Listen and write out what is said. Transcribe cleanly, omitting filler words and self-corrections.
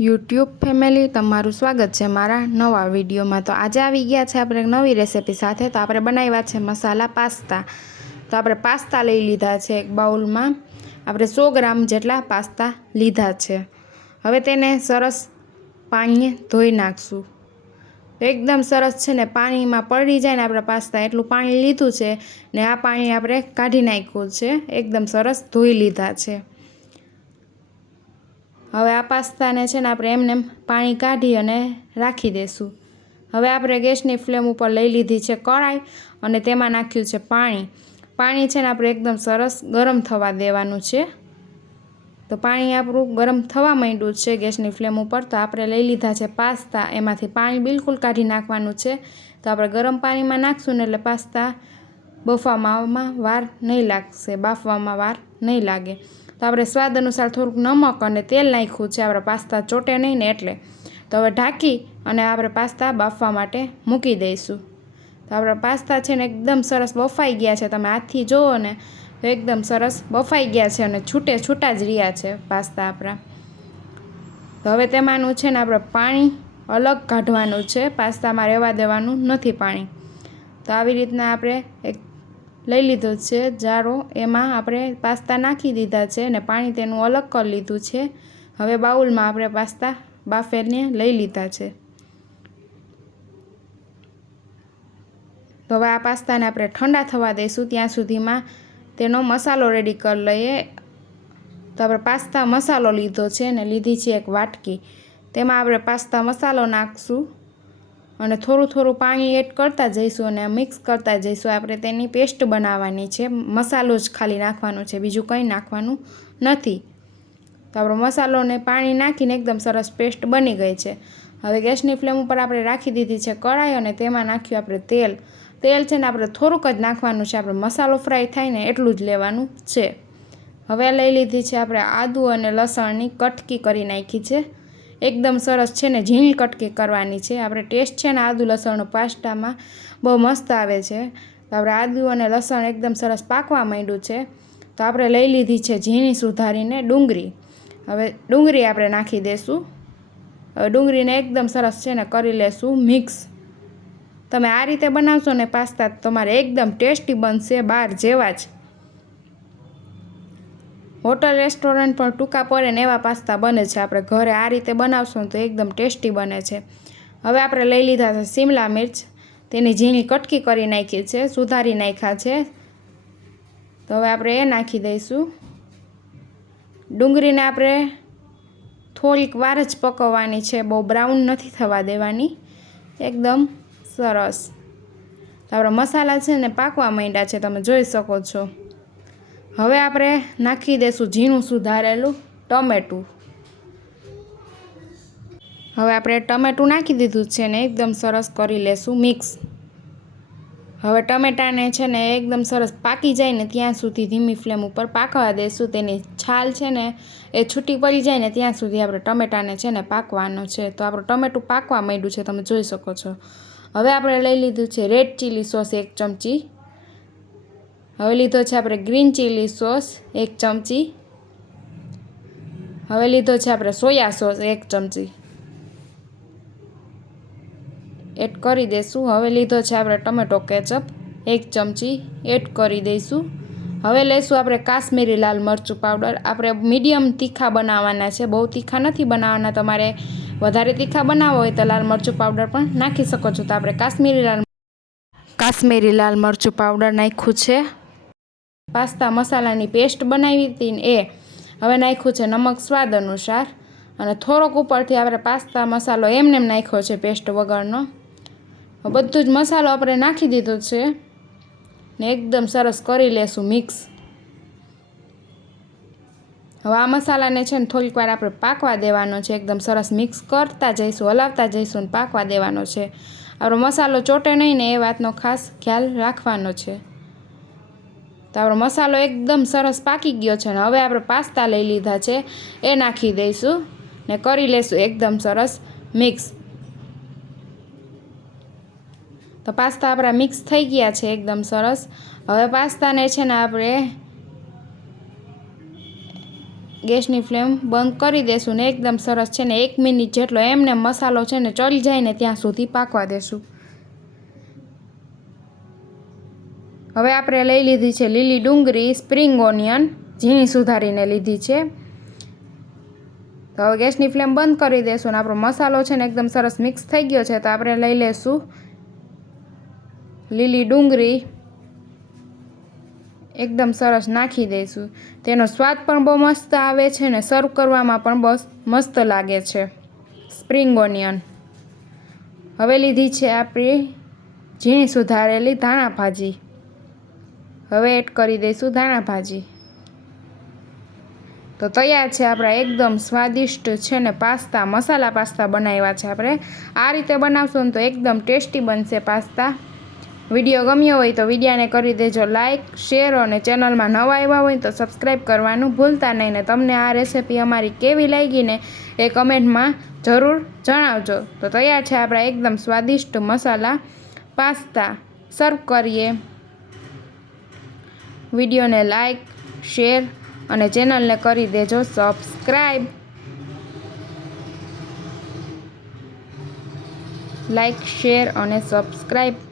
YouTube family તમારું સ્વાગત છે મારા નવા વિડીયોમાં। તો આજે આવી ગયા છે આપણે નવી રેસિપી સાથે। તો આપણે બનાવ્યા છે મસાલા પાસ્તા। તો આપણે પાસ્તા લઈ લીધા છે એક બાઉલમાં। આપણે 100 ગ્રામ જેટલા પાસ્તા લીધા છે। હવે તેને સરસ પાણીએ ધોઈ નાખશું। એકદમ સરસ છે ને પાણીમાં પડી જાય ને આપણા પાસ્તા એટલું પાણી લીધું છે ને આ પાણી આપણે કાઢી નાખ્યું છે। એકદમ સરસ ધોઈ લીધા છે। હવે આ પાસ્તાને છે ને આપણે એમને પાણી કાઢી અને રાખી દઈશું। હવે આપણે ગેસની ફ્લેમ ઉપર લઈ લીધી છે કઢાઈ અને તેમાં નાખ્યું છે પાણી। પાણી છે ને આપણે એકદમ સરસ ગરમ થવા દેવાનું છે। તો પાણી આપણું ગરમ થવા માંડ્યું છે ગેસની ફ્લેમ ઉપર। તો આપણે લઈ લીધા છે પાસ્તા, એમાંથી પાણી બિલકુલ કાઢી નાખવાનું છે। તો આપણે ગરમ પાણીમાં નાખશું ને એટલે પાસ્તા બફવામાં વાર નહીં લાગશે, બાફવામાં વાર નહીં લાગે। તો આપણે સ્વાદ અનુસાર થોડુંક નમક અને તેલ નાખ્યું છે, આપણે પાસ્તા ચોટે નહીં ને એટલે। તો હવે ઢાંકી અને આપણે પાસ્તા બાફવા માટે મૂકી દઈશું। તો આપણા પાસ્તા છે ને એકદમ સરસ બફાઈ ગયા છે, તમે હાથથી જુઓ ને તો એકદમ સરસ બફાઈ ગયા છે અને છૂટા જ રહ્યા છે પાસ્તા આપણા। તો હવે તેમાંનું છે ને આપણે પાણી અલગ કાઢવાનું છે, પાસ્તામાં રહેવા દેવાનું નથી પાણી। તો આવી રીતના આપણે એક લઈ લીધો છે જારો, એમાં આપણે પાસ્તા નાખી દીધા છે અને પાણી તેનું અલગ કરી લીધું છે। હવે બાઉલમાં આપણે પાસ્તા બાફેને લઈ લીધા છે। તો હવે આ પાસ્તાને આપણે ઠંડા થવા દઈશું, ત્યાં સુધીમાં તેનો મસાલો રેડી કરી લઈએ। તો આપણે પાસ્તા મસાલો લીધો છે ને લીધી છે એક વાટકી, તેમાં આપણે પાસ્તા મસાલો નાખશું અને થોડું પાણી એડ કરતા જઈશું અને મિક્સ કરતા જઈશું। આપણે તેની પેસ્ટ બનાવવાની છે, મસાલો જ ખાલી નાખવાનો છે, બીજું કંઈ નાખવાનું નથી। તો આપણો મસાલો ને પાણી નાખીને એકદમ સરસ પેસ્ટ બની ગઈ છે। હવે ગેસની ફ્લેમ ઉપર આપણે રાખી દીધી છે કઢાઈ અને તેમાં નાખ્યું આપણે તેલ। તેલ છે ને આપણે થોડુંક જ નાખવાનું છે, આપણે મસાલો ફ્રાય થાય ને એટલું જ લેવાનું છે। હવે લઈ લીધી છે આપણે આદુ અને લસણની કટકી કરી નાખી છે, એકદમ સરસ છે ને ઝીણી કટકી કરવાની છે। આપણે ટેસ્ટ છે ને આદુ લસણનો પાસ્તામાં બહુ મસ્ત આવે છે। તો આપણે આદુ અને લસણ એકદમ સરસ પાકવા માંડ્યું છે। તો આપણે લઈ લીધી છે ઝીણી સુધારીને ડુંગળી। હવે ડુંગળી આપણે નાખી દઈશું। હવે ડુંગળીને એકદમ સરસ છે ને કરી લેશું મિક્સ। તમે આ રીતે બનાવશો ને પાસ્તા તમારે એકદમ ટેસ્ટી બનશે, બહાર જેવા જ। હોટલ રેસ્ટોરન્ટ પણ ટૂંકા પડે ને એવા પાસ્તા બને છે, આપણે ઘરે આ રીતે બનાવશું તો એકદમ ટેસ્ટી બને છે। હવે આપણે લઈ લીધા છે શિમલા મિર્ચ, તેની ઝીણી કટકી કરી નાખી છે, સુધારી નાખ્યા છે। તો હવે આપણે એ નાખી દઈશું। ડુંગળીને આપણે થોડીક વાર જ પકવવાની છે, બહુ બ્રાઉન નથી થવા દેવાની, એકદમ સરસ। તો આપણા મસાલા છે ને પાકવા માંડ્યા છે, તમે જોઈ શકો છો। હવે આપણે નાખી દઈશું ઝીણું સુધારેલું ટમેટું। હવે આપણે ટમેટું નાખી દીધું છે ને એકદમ સરસ કરી લેશું મિક્સ। હવે ટમેટાને છે ને એકદમ સરસ પાકી જાય ને ત્યાં સુધી ધીમી ફ્લેમ ઉપર પાકવા દઈશું। તેની છાલ છે ને એ છૂટી પડી જાય ને ત્યાં સુધી આપણે ટમેટાને છે ને પાકવાનો છે। તો આપણું ટમેટું પાકવા માંડ્યું છે, તમે જોઈ શકો છો। હવે આપણે લઈ લીધું છે રેડ ચીલી સોસ 1 ચમચી। હવે લીધો છે આપણે ગ્રીન ચીલી સોસ 1 ચમચી। હવે લીધો છે આપણે સોયા સોસ 1 ચમચી એડ કરી દઈશું। હવે લીધો છે આપણે ટમેટો કેચઅપ 1 ચમચી એડ કરી દઈશું। હવે લઈશું આપણે કાશ્મીરી લાલ મરચું પાવડર। આપણે મીડિયમ તીખા બનાવવાના છે, બહુ તીખા નથી બનાવવાના। તમારે વધારે તીખા બનાવવો હોય તો લાલ મરચું પાવડર પણ નાખી શકો છો। તો આપણે કાશ્મીરી લાલ મરચું પાવડર નાખ્યું છે। પાસ્તા મસાલાની પેસ્ટ બનાવી હતી ને એ હવે નાખ્યું છે નમક સ્વાદ અનુસાર અને થોડોક ઉપરથી આપણે પાસ્તા મસાલો એમને નાખ્યો છે પેસ્ટ વગરનો। બધું જ મસાલો આપણે નાખી દીધો છે ને એકદમ સરસ કરી લેશું મિક્સ। હવે આ મસાલાને છે ને થોડીક વાર આપણે પાકવા દેવાનો છે, એકદમ સરસ મિક્સ કરતા જઈશું, હલાવતા જઈશું ને પાકવા દેવાનો છે। આપણો મસાલો ચોટે નહીં ને એ વાતનો ખાસ ખ્યાલ રાખવાનો છે। તો આપણો મસાલો એકદમ સરસ પાકી ગયો છે ને હવે આપણે પાસ્તા લઈ લીધા છે એ નાખી દઈશું ને કરી લેશું એકદમ સરસ મિક્સ। તો પાસ્તા આપણા મિક્સ થઈ ગયા છે એકદમ સરસ। હવે પાસ્તાને છે ને આપણે ગેસની ફ્લેમ બંધ કરી દેશું ને એકદમ સરસ છે ને 1 મિનિટ જેટલો એમને મસાલો છે ને ચડી જાય ને ત્યાં સુધી પાકવા દેશું। હવે આપણે લઈ લીધી છે લીલી ડુંગળી, સ્પ્રિંગ ઓનિયન ઝીણી સુધારીને લીધી છે। તો હવે ગેસની ફ્લેમ બંધ કરી દેશું ને આપણો મસાલો છે ને એકદમ સરસ મિક્સ થઈ ગયો છે। તો આપણે લઈ લેશું લીલી ડુંગળી, એકદમ સરસ નાખી દઈશું। તેનો સ્વાદ પણ બહુ મસ્ત આવે છે ને સર્વ કરવામાં પણ બસ મસ્ત લાગે છે। સ્પ્રિંગ ઓનિયન, હવે લીધી છે આપણી ઝીણી સુધારેલી ધાણા ભાજી, હવે એડ કરી દઈશું ધાણા ભાજી। તો તૈયાર છે આપણા એકદમ સ્વાદિષ્ટ છે ને પાસ્તા, મસાલા પાસ્તા બનાવ્યા છે આપણે। આ રીતે બનાવશો ને તો એકદમ ટેસ્ટી બનશે પાસ્તા। વિડીયો ગમ્યો હોય તો વિડીયોને કરી દેજો લાઇક, શેર અને ચેનલમાં નવા આવ્યા હોય તો સબસ્ક્રાઈબ કરવાનું ભૂલતા નહીં ને તમને આ રેસીપી અમારી કેવી લાગી ને એ કમેન્ટમાં જરૂર જણાવજો। તો તૈયાર છે આપણા એકદમ સ્વાદિષ્ટ મસાલા પાસ્તા, સર્વ કરીએ। વિડીયોને લાઇક, શેર અને ચેનલને કરી દેજો સબસ્ક્રાઈબ। લાઇક, શેર અને સબસ્ક્રાઈબ।